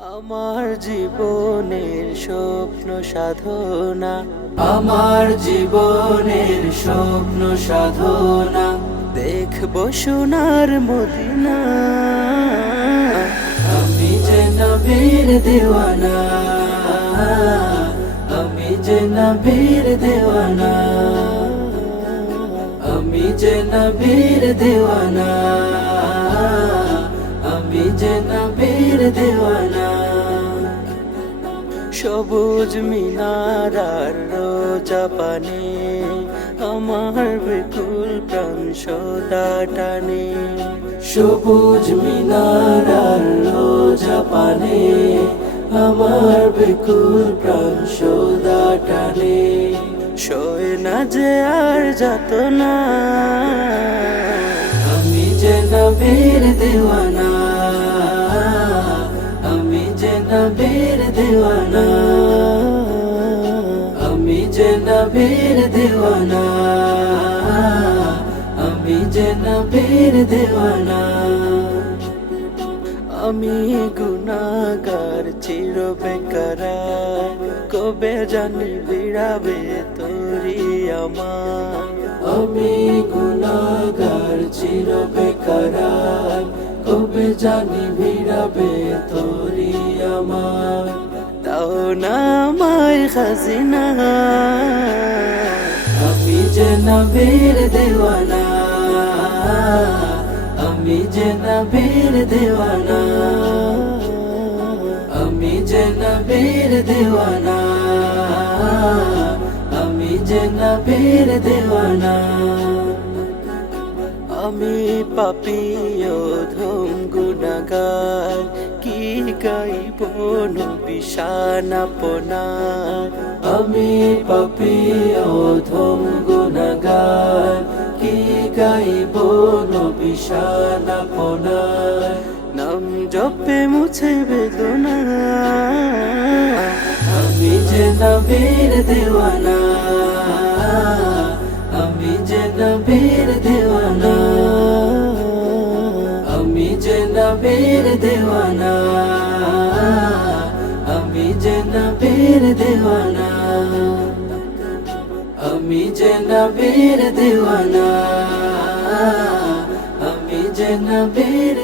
আমার জীবনের স্বপ্ন সাধনা। আমার জীবনের স্বপ্ন সাধনা। দেখব সোনার মদিনা। আমি যে নবীর দেওয়ানা আমি যে নবীর দেওয়ানা আমি যে নবীর দেওয়ানা। সবুজ মিনারার রোজা পানে, আমার বিকুল প্রাণ সদা টানে। সবুজ মিনারার রোজা পানে, আমার বিকুল প্রাণ সদা টানে। সয় না যে আর যাত না। আমি যে নবীর দেওয়ানা। আমি যে নবীর দেওয়ানা। আমি যে নবীর দেওয়ানা। আমি গুনাগার চির বেকার কবে জানি বিড়াবে তোরি আমার। আমি গুনাগার চির বেকার কবে জানি ভিড়াবে তোরি আমার। তাও না আমায় খাজিনা। আমি যে নবীর দেওয়ানা, আমি যে নবীর দেওয়ানা, আমি যে নবীর দেওয়ানা, আমি যে নবীর দেওয়ানা। আমি পাপিও ধম গুণাগার গাইব নবিশানা পোনার আমি পাপিও ধম গুণাগার কি গাইব নবিশানা পোনার নাম জপে মুছে বেদনা। আমি যে নবীর দেওয়ানা নবীর দেওয়ানা আমি যে নবীর দেওয়ানা আমি যে নবীর দেওয়ানা আমি যে নবীর